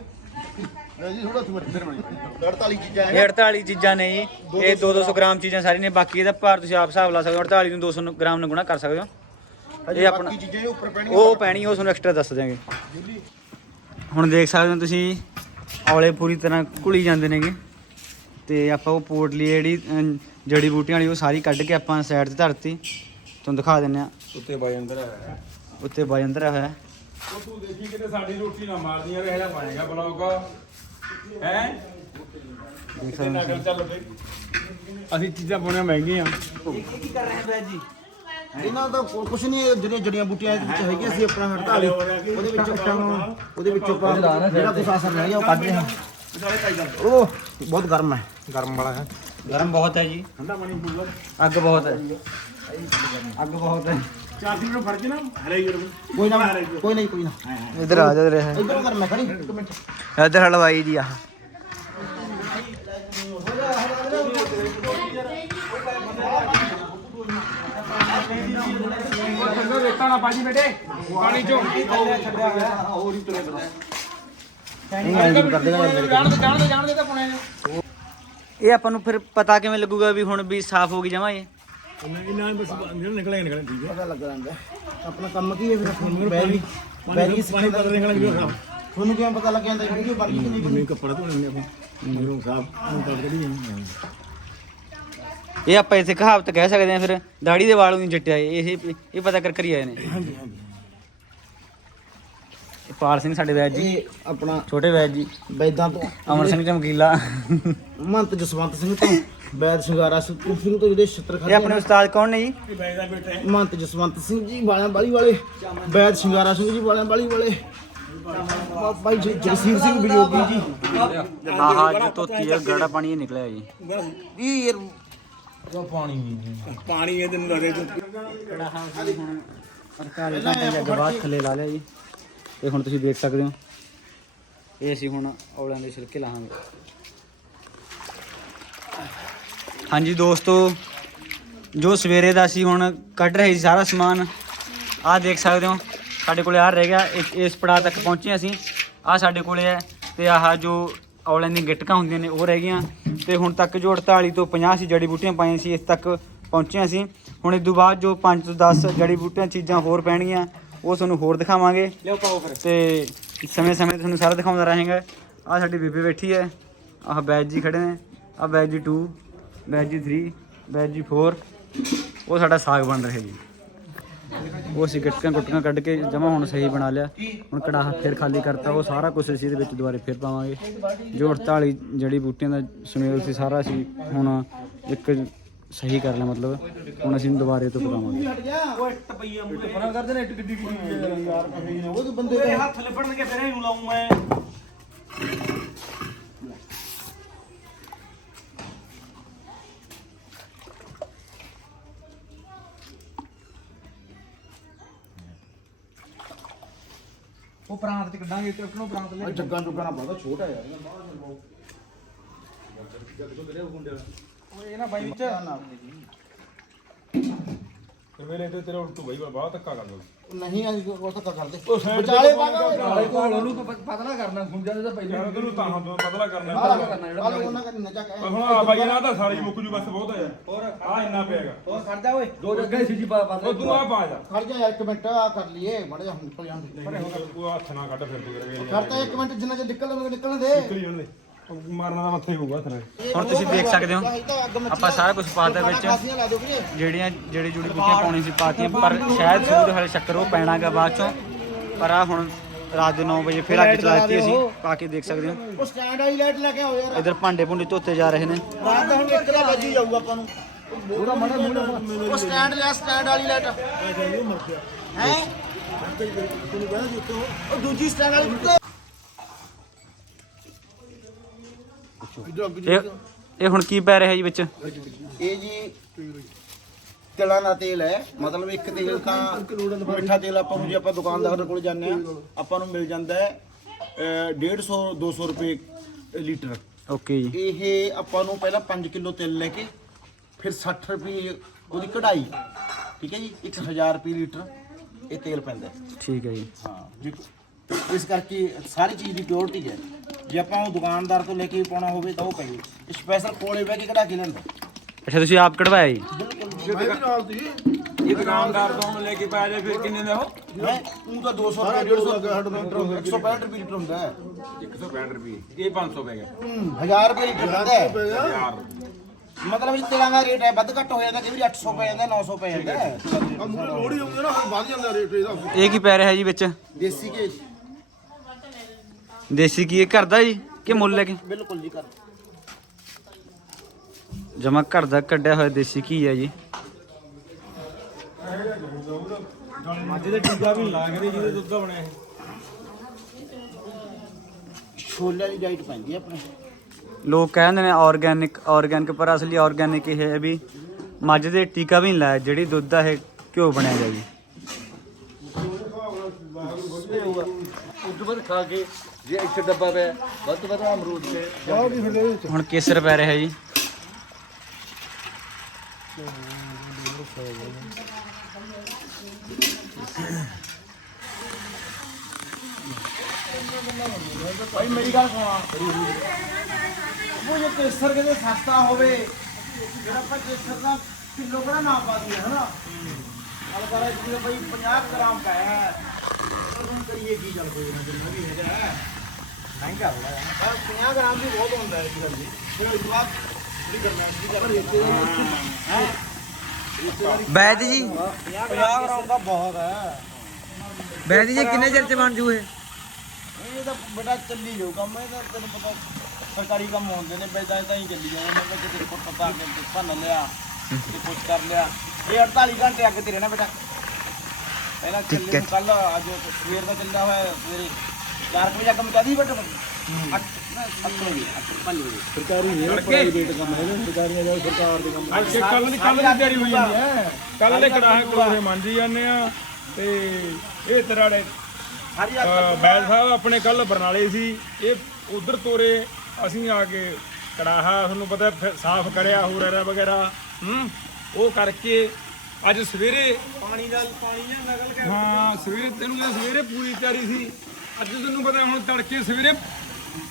Speaker 1: ਵੇ ਬੈਜੀ ਥੋੜਾ ਥੋੜਾ ਫਿਰ ਬਣੀ। 48 ਚੀਜ਼ਾਂ
Speaker 2: ਇਹ 48 ਚੀਜ਼ਾਂ ਨੇ ਜੀ। ਇਹ 2-200 ਗ੍ਰਾਮ। ਚੀਜ਼ਾਂ ਸਾਰੀਆਂ ਨੇ ਬਾਕੀ ਇਹਦਾ ਭਾਰ ਤੁਸੀਂ ਆਪ ਹਿਸਾਬ ਲਾ ਸਕਦੇ ਹੋ 48 ਨੂੰ 200 ਗ੍ਰਾਮ ਨਾਲ ਗੁਣਾ ਕਰ ਸਕਦੇ ਹੋ। ਇਹ ਆਪਣਾ
Speaker 1: ਬਾਕੀ ਚੀਜ਼ਾਂ ਉੱਪਰ ਪੈਣੀਆਂ
Speaker 2: ਉਹ ਪੈਣੀ ਉਹ ਤੁਹਾਨੂੰ ਐਕਸਟਰਾ ਦੱਸ ਦਿਆਂਗੇ। ਹੁਣ ਦੇਖ ਸਕਦੇ ਹੋ ਤੁਸੀਂ ਔਲੇ ਪੂਰੀ ਤਰ੍ਹਾਂ ਘੁਲੀ ਜਾਂਦੇ ਨੇਗੇ। ਤੇ ਆਪਾਂ ਉਹ ਪੋਟਲੀ ਜਿਹੜੀ ਜੜੀ ਬੂਟੀਆਂ ਵਾਲੀ ਉਹ ਸਾਰੀ ਕੱਢ ਕੇ ਆਪਾਂ ਸਾਈਡ ਤੇ ਧਰਤੀ। ਤੁਹਾਨੂੰ ਦਿਖਾ ਦਿੰਨੇ ਆ
Speaker 4: ਉੱਤੇ ਬਾਈ ਅੰਦਰ ਆ
Speaker 2: ਉੱਤੇ ਬਾਜੰਦਰਾ ਹੋਇਆ ਹੈ।
Speaker 4: ਉਹ ਤੂੰ ਦੇਖੀ ਕਿਤੇ ਸਾਡੀ ਰੋਟੀ ਨਾ ਮਾਰਦੀਆਂ ਵੇ ਇਹਦਾ ਬਣੇਗਾ ਬਲੌਗ। ਹੈ?
Speaker 2: ਦੇਖ
Speaker 4: ਤੇ
Speaker 2: ਸਕਦੇ
Speaker 4: ਨਾ
Speaker 2: ਹੋ
Speaker 4: ਕਰ ਚੱਲ ਬਈ ਅਸੀਂ ਚੀਜ਼ਾਂ ਪਾਉਣੀਆਂ ਮਹਿੰਗੀਆਂ।
Speaker 2: ਕੀ ਕਰ ਰਹੇ ਬੈਜ ਜੀ?
Speaker 1: ਇਹਨਾਂ ਦਾ ਕੁ- ਕੁਛ ਨਹੀਂ ਜਿਹੜੀਆਂ ਜੜੀਆਂ ਬੂਟੀਆਂ ਇਹਦੇ ਵਿੱਚ ਹੈਗੀਆਂ ਸੀ ਆਪਣਾ 48 ਉਹਦੇ ਵਿੱਚ ਆਪਾਂ ਉਹਦੇ ਵਿੱਚ ਆਪਾਂ ਜਿਹੜਾ ਕੁਛ ਆਸਰ ਰਹਿ ਗਿਆ ਉਹ ਕੱਢ ਰਹੇ ਹਾਂ ਉਹ ਬਹੁਤ ਗਰਮ ਹੈ। ਗਰਮ ਵਾਲਾ ਹੈ।
Speaker 2: ਗਰਮ ਬਹੁਤ ਹੈ ਜੀ।
Speaker 4: ਠੰਡਾ ਪਾਣੀ ਪੂਲਾ
Speaker 2: ਅੱਗ ਬਹੁਤ ਹੈ। ਅੱਗ ਬਹੁਤ ਹੈ।
Speaker 4: ਚਾਰ ਦਿਨ ਨੂੰ ਫਰਜ ਨਾ ਹਲੇ ਹੀ
Speaker 1: ਕੋਈ ਨਾ ਕੋਈ ਨਹੀਂ ਕੋਈ ਨਾ।
Speaker 2: ਇਧਰ ਆ ਜਾ ਰਿਹਾ
Speaker 1: ਇਧਰੋਂ ਕਰ ਮੈਂ ਖੜੀ ਇੱਕ ਮਿੰਟ।
Speaker 2: ਇਧਰ ਹਲਵਾਈ ਜੀ ਆ।
Speaker 4: ਪਾਜੀ ਬੇਟੇ ਪਾਣੀ ਚੋਂ
Speaker 2: ਇਹ ਆਪਾਂ ਨੂੰ ਫਿਰ ਪਤਾ ਕਿਵੇਂ ਲੱਗੂਗਾ ਵੀ ਹੁਣ ਵੀ ਸਾਫ਼ ਹੋ ਗਈ ਜਮਾ ਇਹ?
Speaker 4: ਇਹਨਾਂ ਬਸ ਨਿਕਲੇ ਨਿਕਲੇ ਠੀਕ
Speaker 1: ਪਤਾ ਲੱਗ ਜਾਂਦਾ ਆਪਣਾ ਕੰਮ ਕੀ ਹੈ ਫਿਰ? ਤੁਹਾਨੂੰ ਬੈਰੀ ਬੈਰੀ
Speaker 4: ਪਾਣੀ ਪਤਾ ਨਿਕਲੇ ਵੀਡੀਓ ਖਰਾਬ।
Speaker 1: ਤੁਹਾਨੂੰ ਕਿਵੇਂ ਪਤਾ ਲੱਗ ਜਾਂਦਾ ਵੀਡੀਓ ਬਣ ਗਈ ਕਿ ਨਹੀਂ ਬਣੀ?
Speaker 4: ਨਹੀਂ ਕੱਪੜਾ ਧੋਣੇ ਨੇ ਆਪਾਂ ਮੇਰੋਂ ਸਾਹਿਬ ਨੂੰ ਤਾਂ ਕਰੀ ਜਾਂਦੇ
Speaker 2: ਇਹ ਆਪਾਂ ਇੱਥੇ ਕਹਾਵਤ ਕਹਿ ਸਕਦੇ ਹਾਂ ਫਿਰ। ਦਾੜੀ ਦੇ ਵਾਲੋਂ ਨਹੀਂ ਜੱਟਿਆ ਇਹ ਇਹ ਪਤਾ ਕਰ ਕਰੀ ਆਏ ਨੇ।
Speaker 1: ਹਾਂਜੀ ਹਾਂਜੀ।
Speaker 2: ਇਹ ਪਾਲ ਸਿੰਘ ਸਾਡੇ ਵੈਦ ਜੀ।
Speaker 1: ਇਹ ਆਪਣਾ
Speaker 2: ਛੋਟੇ ਵੈਦ ਜੀ।
Speaker 1: ਵੈਦਾਂ ਤੋਂ
Speaker 2: ਅਮਰ ਸਿੰਘ ਚਮਕੀਲਾ।
Speaker 1: ਮਹੰਤ ਜਸਵੰਤ ਸਿੰਘ ਤੋਂ। ਵੈਦ ਸ਼ਿੰਗਾਰਾ ਸਿੰਘ ਸਿੰਘ ਤੋਂ ਜਿਹੜੇ ਛਿੱਤਰ
Speaker 2: ਇਹ
Speaker 1: ਖਾਦੇ
Speaker 2: ਆਪਣੇ ਉਸਤਾਦ ਕੌਣ ਨੇ ਜੀ?
Speaker 4: ਹੈ।
Speaker 1: ਮਹੰਤ ਜਸਵੰਤ ਸਿੰਘ ਜੀ ਵਾਲਿਆਂ ਬਾਲੀ ਵਾਲੇ। ਵੈਦ ਸ਼ਿੰਗਾਰਾ ਸਿੰਘ ਜੀ ਵਾਲਿਆਂ ਬਾਲੀ ਵਾਲੇ। ਭਾਈ ਜੀ ਜਗਸੀਰ ਸਿੰਘ ਬਿਜੋਗੀ ਜੀ।
Speaker 2: ਆਹ ਅੱਜ ਧੋਤੀ ਆ ਗੜਾ ਪਾਣੀ ਇਹ ਨਿਕਲਿਆ ਜੀ।
Speaker 1: ਇਹ ਯਾਰ
Speaker 4: ਪਾਣੀ ਇਹਦੇ ਨੂੰ ਲੜੇ ਤੂੰ।
Speaker 2: ਸਰਕਾਰੀ ਦੇ ਅੱਗੇ ਬਾਅਦ ਥੱਲੇ ਲਾ ਲਿਆ ਜੀ। ਇਹ ਹੁਣ ਤੁਸੀਂ ਦੇਖ ਸਕਦੇ ਹੋ। ਇਹ ਅਸੀਂ ਹੁਣ ਔਲਿਆਂ ਦੇ ਛਿਲਕੇ ਲਾਹਾਂਗੇ। ਹਾਂਜੀ ਦੋਸਤੋ ਜੋ ਸਵੇਰੇ ਦਾ ਅਸੀਂ ਹੁਣ ਕੱਢ ਰਹੇ ਸੀ ਸਾਰਾ ਸਮਾਨ ਆਹ ਦੇਖ ਸਕਦੇ ਹੋ ਸਾਡੇ ਕੋਲੇ ਆ ਰਹਿ ਗਿਆ ਇਸ- ਇਸ ਪੜਾਅ ਤੱਕ ਪਹੁੰਚੇ ਅਸੀਂ। ਆਹ ਸਾਡੇ ਕੋਲੇ ਹੈ ਤੇ ਆਹ ਜੋ ਔਲਿਆਂ ਦੀਆਂ ਗਿਟਕਾਂ ਹੁੰਦੀਆਂ ਨੇ ਉਹ ਰਹਿ ਗਈਆਂ। ਤੇ ਹੁਣ ਤੱਕ ਜੋ 48 ਤੋਂ 50 ਸੀ ਜੜੀ ਬੂਟੀਆਂ ਪਾਈਆਂ ਸੀ ਇਸ ਤੱਕ ਪਹੁੰਚੇ ਅਸੀਂ। ਹੁਣ ਇਸ ਤੋਂ ਬਾਅਦ ਜੋ 5 ਤੋਂ 10 ਜੜੀ ਬੂਟੀਆਂ ਚੀਜ਼ਾਂ ਹੋਰ ਪੈਣਗੀਆਂ ਉਹ ਤੁਹਾਨੂੰ ਹੋਰ ਦਿਖਾਵਾਂਗੇ।
Speaker 4: ਲਿਓ ਪਾਓ ਫਿਰ।
Speaker 2: ਤੇ ਸਮੇਂ ਸਮੇਂ ਤੇ ਤੁਹਾਨੂੰ ਸਾਰਾ ਦਿਖਾਉਂਦਾ ਰਹਾਂਗਾ। ਆਹ ਸਾਡੀ ਬੇਬੇ ਬੈਠੀ ਹੈ ਆਹ ਬੈਜ ਜੀ ਖੜੇ ਨੇ ਆਹ ਬੈਜ ਜੀ 2 ਬੈਜ ਜੀ 3 ਬੈਜ ਜੀ 4 ਉਹ ਸਾਡਾ ਸਾਗ ਬਣ ਰਿਹਾ ਜੀ। ਉਹ ਅਸੀਂ ਗਿੱਟਕਾਂ ਗੁੱਟਕਾਂ ਕੱਢ ਕੇ ਜਮਾ ਹੁਣ ਸਹੀ ਬਣਾ ਲਿਆ। ਹੁਣ ਕੜਾਹਾ ਫਿਰ ਖਾਲੀ ਕਰਤਾ। ਉਹ ਸਾਰਾ ਕੁਝ ਅਸੀਂ ਇਹਦੇ ਵਿੱਚ ਦੁਬਾਰੇ ਫਿਰ ਪਾਵਾਂਗੇ। ਜੋ 48 ਜੜੀ ਬੂਟੀਆਂ ਦਾ ਸੁਮੇਲ ਸੀ ਸਾਰਾ ਅਸੀਂ ਹੁਣ ਇੱਕ ਸਹੀ ਕਰ ਲਿਆ ਮਤਲਬ। ਹੁਣ ਅਸੀਂ ਦੁਬਾਰੇ ਤੋਂ ਪਕਾਵਾਂਗੇ।
Speaker 1: ਹਟ ਜਾ
Speaker 3: ਉਹ ਇੱਟ ਪਈ ਆ ਮੂਰੇ ਫਰਾਂ ਕਰਦੇ ਨੇ ਇੱਟ ਕਿੱਡੀ ਕਿੱਡੀ
Speaker 1: ਯਾਰ ਕਮੀ ਨਾ ਉਹ ਬੰਦੇ
Speaker 3: ਮੇਰੇ ਹੱਥ ਲਿਪੜਨਗੇ ਫਿਰ ਇਹਨੂੰ ਲਾਉਂ ਮੈਂ। ਉਹ ਪ੍ਰਾਂਤ ਚ ਕੱਢਾਂਗੇ ਤੇ ਆਪਣੋ ਪ੍ਰਾਂਤ ਲੈ
Speaker 1: ਜੱਗਾਂ ਜੁੱਗਾਂ ਨਾਲ ਬਹੁਤਾ ਛੋਟਾ ਯਾਰ
Speaker 3: ਇਹ ਨਾ ਬਾਈ ਵਿੱਚ।
Speaker 4: ਤੇ ਮੇਰੇ ਤੇ ਤੇਰੇ ਉਲਟੂ ਬਈ ਬਹੁਤ ਧੱਕਾ ਕਰ ਦੋ
Speaker 1: ਨਹੀਂ ਅਸੀਂ ਉਹ ਧੱਕਾ ਕਰਦੇ।
Speaker 4: ਉਹ side
Speaker 1: ਵਿਚਾਲੇ
Speaker 4: ਤੋਂ
Speaker 1: ਪਾਗਾ
Speaker 3: ਨਾਲੇ ਕੋਲ ਉਹਨੂੰ ਪ- ਪਤਾ ਨਾ ਕਰਨਾ ਖੁੰਝਾ ਦਾ ਪਹਿਲੇ
Speaker 4: ਯਾਰ ਤੈਨੂੰ ਤਾਂ ਤੋਂ ਪਤਲਾ ਕਰਨਾ
Speaker 1: ਹਾਲ ਉਹਨਾਂ ਦਾ ਨਚਾ
Speaker 4: ਪਰ ਹੁਣ ਆ ਬਾਈ ਨਾ ਤਾਂ ਸਾਰੀ ਮੁੱਕ ਜੂ ਬਸ ਬਹੁਤ ਹੈ ਹੋਰ। ਆ ਇੰਨਾ ਪਿਆਗਾ
Speaker 3: ਹੋਰ ਖੜਦਾ ਓਏ। ਦੋ ਜੱਗੇ ਸੀ ਜੀ ਪਾ ਪਾ
Speaker 4: ਉਹ ਤੂੰ ਆ ਪਾ ਜਾ।
Speaker 1: ਖੜ ਜਾ ਯਾਰ ਇੱਕ ਮਿੰਟ ਆ ਕਰ ਲਈਏ। ਮੜੇ ਹੁਣ ਨਿਕਲ ਜਾਂਦੇ।
Speaker 4: ਪਰ ਉਹ ਹੱਥ ਨਾ ਕੱਢ ਫਿਰ ਤੂੰ ਕਰੇ
Speaker 1: ਖੜ ਤਾਂ ਇੱਕ ਮਿੰਟ ਜਿੰਨਾ ਚਿਰ ਨਿਕਲਣ ਨੂੰ ਨਿਕਲਣ ਦੇ।
Speaker 4: ਨਿਕਲੀ ਉਹਨੇ ਉਹ ਮਾਰਨਾ ਦਾ ਮੱਥੇ ਹੋਊਗਾ ਥਰੇ
Speaker 2: ਹੁਣ ਤੁਸੀਂ ਦੇਖ ਸਕਦੇ ਹੋ ਆਪਾਂ ਸਾਰਾ ਕੁਝ ਪਾਤਾ ਵਿੱਚ।
Speaker 1: ਲਾ
Speaker 2: ਜਿਹੜੀਆਂ ਜਿਹੜੀ ਜੁੜੀ ਬੂਟੀਆਂ ਪਾਉਣੀ ਸੀ ਪਾਤੀਆਂ ਪਰ ਸ਼ਾਇਦ ਸੂਰ ਹਲੇ ਸ਼ੱਕਰ ਉਹ ਪੈਣਾਗਾ ਬਾਅਦ ਚੋਂ। ਪਰ ਆ ਹੁਣ ਰਾਤ ਦੇ 9 ਵਜੇ ਫਿਰ ਅੱਗ ਚਲਾ ਦਿੱਤੀ ਅਸੀਂ ਪਾ ਕੇ ਦੇਖ ਸਕਦੇ ਹੋ।
Speaker 1: ਉਹ ਸਟੈਂਡ ਵਾਲੀ ਲਾਈਟ ਲੈ ਕੇ ਆਓ ਯਾਰ।
Speaker 2: ਇਧਰ ਭਾਂਡੇ ਭੁੰਡੇ ਧੋਤੇ ਜਾ ਰਹੇ ਨੇ।
Speaker 1: ਰਾਤ ਦਾ ਹੁਣ ਇੱਕ ਦਾ ਵੱਜ ਜਾਊਗਾ ਆਪਾਂ ਨੂੰ। ਉਹਦਾ ਮੜਾ ਮੂੰਹ ਉਹ ਸਟੈਂਡ ਲਿਆ ਸਟੈਂਡ ਵਾਲੀ ਲਾਈਟ ਹੈ? ਉਹ। ਦੂਜੀ ਸਟੈਂਡ ਵਾਲੀ।
Speaker 2: ਇਹ ਇਹ ਹੁਣ ਕੀ ਪੈ ਰਿਹਾ ਜੀ ਵਿੱਚ?
Speaker 1: ਇਹ ਜੀ ਤਿਲਾਂ ਦਾ ਤੇਲ ਹੈ। ਮਤਲਬ ਇੱਕ ਤੇਲ ਤਾਂ ਮਿੱਠਾ ਤੇਲ ਆਪਾਂ ਨੂੰ ਜੇ ਆਪਾਂ ਦੁਕਾਨਦਾਰ ਕੋਲ ਜਾਂਦੇ ਆ ਆਪਾਂ ਨੂੰ ਮਿਲ ਜਾਂਦਾ ਹੈ ਅਹ, 150 200 ਰੁਪਏ ਲੀਟਰ।
Speaker 2: ਓਕੇ ਜੀ।
Speaker 1: ਇਹ ਆਪਾਂ ਨੂੰ ਪਹਿਲਾਂ 5 ਕਿਲੋ ਤੇਲ ਲੈ ਕੇ ਫਿਰ 60 ਰੁਪਏ ਉਹਦੀ ਕਢਾਈ। ਠੀਕ ਹੈ ਜੀ? 1000 ਰੁਪਏ ਲੀਟਰ ਇਹ ਤੇਲ ਪੈਂਦਾ।
Speaker 2: ਠੀਕ ਹੈ ਜੀ।
Speaker 1: ਹਾਂ ਜੀ ਇਸ ਕਰਕੇ ਸਾਰੀ ਚੀਜ਼ ਦੀ ਪਿਓਰਟੀ ਹੈ। ਜੇ ਆਪਾਂ ਉਹ ਦੁਕਾਨਦਾਰ ਤੋਂ ਲੈ ਕੇ ਪਾਉਣਾ ਹੋਵੇ ਤਾਂ ਉਹ ਪਈ। ਸਪੈਸ਼ਲ ਕੋਲੇ ਬਹਿ ਕੇ ਕਢਾ ਕੇ ਲੈਂਦਾ
Speaker 2: ਅੱਛਾ ਤੁਸੀਂ ਆਪ ਕਢਵਾਇਆ ਜੀ?
Speaker 4: ਇਹ ਦੁਕਾਨਦਾਰ ਤੋਂ ਲੈ ਕੇ ਪਾਇਆ ਜੇ ਫਿਰ ਕਿੰਨੇ ਦਾ ਉਹ?
Speaker 1: ਹੈ ਉਹ ਤਾਂ 200 ਰੁਪਏ 150 165 ਰੁਪਏ ਲੀਟਰ ਹੁੰਦਾ ਹੈ।
Speaker 4: 165 ਰੁਪਏ। ਇਹ 500 ਪੈ ਗਿਆ।
Speaker 1: 1000 ਰੁਪਏ ਲੀਟਰ ਹੁੰਦਾ ਹੈ।
Speaker 4: ਯਾਰ
Speaker 1: ਮਤਲਬ ਜੇ ਤੇਲਾਂ ਦਾ ਰੇਟ ਹੈ ਵੱਧ ਘੱਟ ਹੋ ਜਾਂਦਾ ਕਈ ਵਾਰੀ 800 ਪੈ ਜਾਂਦਾ 900 ਪੈ ਜਾਂਦਾ।
Speaker 5: ਲੋੜੀ ਹੁੰਦੀ ਨਾ ਫਿਰ ਵੱਧ ਜਾਂਦਾ ਰੇਟ ਇਹਦਾ।
Speaker 2: ਇਹ ਕੀ ਪੈ ਰਿਹਾ ਜੀ ਵਿੱਚ?
Speaker 1: ਦੇਸੀ ਕੇ
Speaker 2: ਦੇਸੀ ਕੀ ਇਹ ਘਰ ਦਾ ਜੀ ਕਿ ਮੁੱਲ ਲੈ ਕੇ?
Speaker 1: ਬਿਲਕੁਲ ਜੀ ਕਰ
Speaker 2: ਜਮਾ ਘਰ ਦਾ ਕੱਢਿਆ ਹੋਇਆ ਦੇਸੀ ਕੀ ਹੈ ਜੀ।
Speaker 4: ਮੱਝ ਦੇ ਟੀਕਾ ਵੀ ਲੱਗਦੇ ਜਿਹਦੇ ਦੁੱਧ ਦਾ ਬਣਿਆ ਇਹ।
Speaker 1: ਛੋਲਿਆਂ ਦੀ ਡਾਈਟ ਪੈਂਦੀ ਹੈ ਆਪਣੇ।
Speaker 2: ਲੋਕ ਕਹਿੰਦੇ ਨੇ ਆਰਗੈਨਿਕ ਆਰਗੈਨਿਕ ਪਰ ਅਸਲੀ ਆਰਗੈਨਿਕ ਇਹ ਹੈ ਵੀ ਮੱਝ ਦੇ ਟੀਕਾ ਵੀ ਨਹੀਂ ਲਾਇਆ ਜਿਹੜੀ ਦੁੱਧ ਦਾ ਇਹ ਘਿਓ ਬਣਿਆ ਗਿਆ ਜੀ।
Speaker 3: ਉਸ ਤੋਂ ਬਾਅਦ ਖਾ ਕੇ ਜੇ ਇੱਕ ਡੱਬਾ ਪਿਆ ਵੱਧ ਤੋਂ ਵੱਧ ਅਮਰੂਦ ਤੇ।
Speaker 2: ਹੁਣ ਕੇਸਰ ਪੈ ਰਿਹਾ ਜੀ।
Speaker 1: ਭਾਈ ਮੇਰੀ ਗੱਲ ਸੁਣਾ। ਉਹ ਜੇ ਕੇਸਰ ਕਿਤੇ ਸਸਤਾ ਹੋਵੇ ਜਿਹੜਾ ਆਪਾਂ ਕੇਸਰ ਦਾ ਕਿਲੋ ਕਿਹੜਾ ਨਾ ਪਾ ਦਈਏ ਹਨਾ? ਗੱਲ ਕਰਾ ਜੀ ਭਾਈ 50 ਗ੍ਰਾਮ ਪਾਇਆ ਹੈ ਕਰੀਏ ਕੀ ਚੱਲ ਕੋਈ ਨਾ ਜਿੰਨਾ ਵੀ ਹੈਗਾ। ਮਹਿੰਗਾ ਹੋ ਗਿਆ। ਪਰ 50 ਗ੍ਰਾਮ ਵੀ ਬਹੁਤ ਹੁੰਦਾ ਹੈ ਜੀ ਫਿਰ ਉਸ ਤੋਂ ਬਾਅਦ ਜਿਹੜੀ ਗਰਮੈਂਟ ਦੀ ਗੱਲ
Speaker 2: ਬੈਦ ਜੀ।
Speaker 1: 50 ਗ੍ਰਾਮ ਦਾ ਬਹੁਤ ਹੈ।
Speaker 2: ਬੈਦ ਜੀ ਕਿੰਨੇ ਚਿਰ ਚ ਬਣ ਜੂ ਇਹ
Speaker 1: ਇਹ ਤਾਂ ਬੜਾ ਚੱਲੀ ਜਾਊ ਕੰਮ ਇਹ ਤਾਂ ਤੈਨੂੰ ਪਤਾ ਸਰਕਾਰੀ ਕੰਮ ਹੁੰਦੇ ਨੇ ਬੇਦਾਂ ਤਾਂ ਹੀ ਚੱਲੀ ਜਾਣਾ ਮੈਂ ਤਾਂ ਕਿਤੇ ਕੋਟ ਪਤਾ ਕੇ ਭੰਨ ਲਿਆ ਤੇ ਕੁਝ ਕਰ ਲਿਆ। ਇਹ 48 ਘੰਟੇ ਅੱਗੇ ਤੇ ਰਹਿਣਾ ਬੇਟਾ। ਪਹਿਲਾਂ ਚੱਲੇ ਕੱਲ ਅੱਜ ਸਵੇਰ ਦਾ ਚੱਲਿਆ ਹੋਇਆ ਸਵੇਰੇ 4 ਵਜੇ ਕੰਮ ਚਾਦੀ ਬੇਟਾ 8 7 ਵਜੇ 5 ਵਜੇ।
Speaker 4: ਅੱਜ ਕੱਲ ਦੀ ਕੱਲ ਦੀ ਤਿਆਰੀ ਹੋਈ ਜਾਂਦੀ ਹੈ। ਕੱਲ ਦੇ ਕੜਾਹ ਕੜਾਹੇ ਮੰਜੀ ਜਾਂਦੇ ਆ ਤੇ ਇਹ ਤਰਾੜੇ
Speaker 1: ਸਾਰੀ
Speaker 4: ਬੈਲ ਸਾਹਿਬ ਆਪਣੇ ਕੱਲ ਬਰਨਾਲੇ ਸੀ। ਇਹ ਉਧਰ ਤੋਰੇ ਅਸੀਂ ਆ ਕੇ ਕੜਾਹਾ ਤੁਹਾਨੂੰ ਪਤਾ ਸਾਫ਼ ਕਰਿਆ ਹੋ ਰਿਹਾ ਵਗੈਰਾ ਹੂੰ। ਉਹ ਕਰਕੇ ਅੱਜ ਸਵੇਰੇ
Speaker 1: ਪਾਣੀ ਦਾ ਪਾਣੀ ਨਾ ਨਗਲ ਕੇ
Speaker 4: ਹਾਂ ਸਵੇਰੇ ਤੈਨੂੰ ਸਵੇਰੇ ਪੂਰੀ ਤਿਆਰੀ ਸੀ ਅੱਜ ਤੈਨੂੰ ਪਤਾ ਹੁਣ ਤੜਕੇ ਸਵੇਰੇ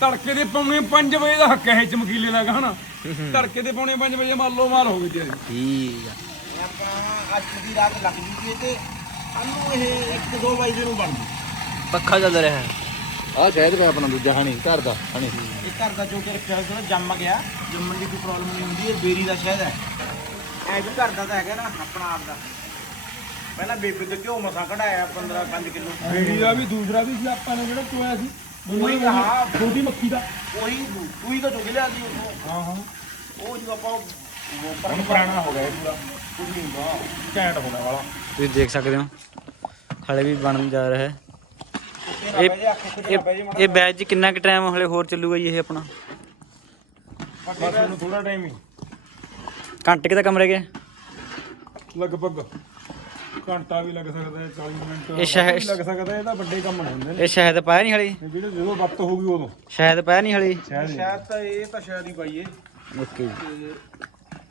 Speaker 4: ਤੜਕੇ ਦੇ ਪੌਣੇ 5 ਵਜੇ ਦਾ ਹੱਕ ਹੈ ਚਮਕੀਲੇ ਦਾ ਗਾਣਾ। ਤੜਕੇ ਦੇ ਪੌਣੇ 5 ਵਜੇ ਮਾਲੋ ਮਾਲ ਹੋ ਗਈ ਤਿਆਰੀ
Speaker 2: ਠੀਕ ਆ।
Speaker 1: ਆਪਾਂ ਅੱਜ ਦੀ ਰਾਤ ਲੱਗ ਜੂਗੀ ਤੇ ਸਾਨੂੰ ਇਹ 1 2 ਵਜੇ ਨੂੰ ਬਣ ਜੂ
Speaker 2: ਪੱਖਾ ਚੱਲ ਰਿਹਾ। ਹੈ
Speaker 3: ਆ ਸ਼ਾਇਦ ਮੈਂ ਆਪਣਾ ਦੂਜਾ ਹਣੀ ਘਰ ਦਾ ਹਣੀ।
Speaker 1: ਇਹ ਘਰ ਦਾ ਜੋ ਕਿ ਰੱਖਿਆ ਹੋਇਆ ਸੀ ਨਾ ਜੰਮ ਗਿਆ। ਜੰਮਣ ਦੀ ਕੋਈ ਪ੍ਰੋਬਲਮ ਨਹੀਂ ਹੁੰਦੀ ਇਹ ਬੇਰੀ ਦਾ ਸ਼ਹਿਦ ਹੈ। ਐ ਵੀ ਘਰ ਦਾ ਤਾਂ ਹੈਗਾ ਨਾ ਆਪਣਾ ਆਪ ਦਾ। ਪਹਿਲਾਂ ਬੇਬੇ ਤੇ ਘਿਓ ਮਸਾ ਕਢਾਇਆ 15 5 ਕਿਲੋ।
Speaker 4: ਬੇੜੀ ਦਾ ਵੀ ਦੂਸਰਾ ਵੀ ਸੀ ਆਪਾਂ ਨੇ ਜਿਹੜਾ ਚੋਇਆ ਸੀ।
Speaker 1: ਉਹੀ ਹਾਂ
Speaker 4: ਛੋਟੀ ਮੱਖੀ ਦਾ।
Speaker 1: ਉਹੀ ਤੂੰ ਹੀ ਤਾਂ ਚੁੱਕ ਲਿਆ ਸੀ ਉੱਥੋਂ।
Speaker 4: ਹਾਂ ਹਾਂ।
Speaker 1: ਉਹ ਜਦੋਂ ਆਪਾਂ
Speaker 4: ਹੁਣ ਪੁਰਾਣਾ ਹੋ ਗਿਆ ਇਹ ਪੂਰਾ। ਕੁਝ ਨਹੀਂ ਹੁੰਦਾ। ਘੈਂਟ ਹੋ ਗਿਆ ਵਾਲਾ।
Speaker 2: ਤੁਸੀਂ ਦੇਖ ਸਕਦੇ ਹੋ ਹਲੇ ਵੀ ਬਣਨ ਜਾ ਰਿਹਾ ਹੈ। ਇਹ ਇਹ- ਇਹ ਬੈਚ ਜੀ ਕਿੰਨਾ ਕੁ ਟਾਈਮ ਹਲੇ ਹੋਰ ਚੱਲੂਗਾ ਜੀ ਇਹ ਆਪਣਾ?
Speaker 4: ਬਸ ਉਹਨੂੰ ਥੋੜਾ ਟਾਈਮ ਹੀ।
Speaker 2: ਘੰਟੇ ਕੁ ਦਾ ਕਮਰੇ ਗਿਆ
Speaker 4: ਲਗਭਗ। ਘੰਟਾ ਵੀ ਲੱਗ ਸਕਦਾ ਹੈ 40 ਮਿੰਟ
Speaker 2: ਇਹ ਸ਼ਾਇਦ-
Speaker 4: ਵੀ ਲੱਗ ਸਕਦਾ ਹੈ, ਇਹ ਤਾਂ ਵੱਡੇ ਕੰਮ ਨਹੀਂ ਹੁੰਦੇ। ਨੇ
Speaker 2: ਇਹ ਸ਼ਾਇਦ ਪਾਇਆ ਨਹੀਂ ਹਲੇ?
Speaker 4: ਇਹ ਵੀਡੀਓ ਜਦੋਂ ਵਕਤ ਹੋਊਗੀ ਉਦੋਂ।
Speaker 2: ਸ਼ਾਇਦ ਪਾਇਆ ਨਹੀਂ ਹਲੇ?
Speaker 4: ਸ਼ਾਇਦ ਨਹੀਂ।
Speaker 1: ਸ਼ਾਇਦ ਤਾਂ ਇਹ ਤਾਂ ਸ਼ਾਇਦ ਹੀ ਪਾਈਏ।
Speaker 2: ਓਕੇ ਜੀ।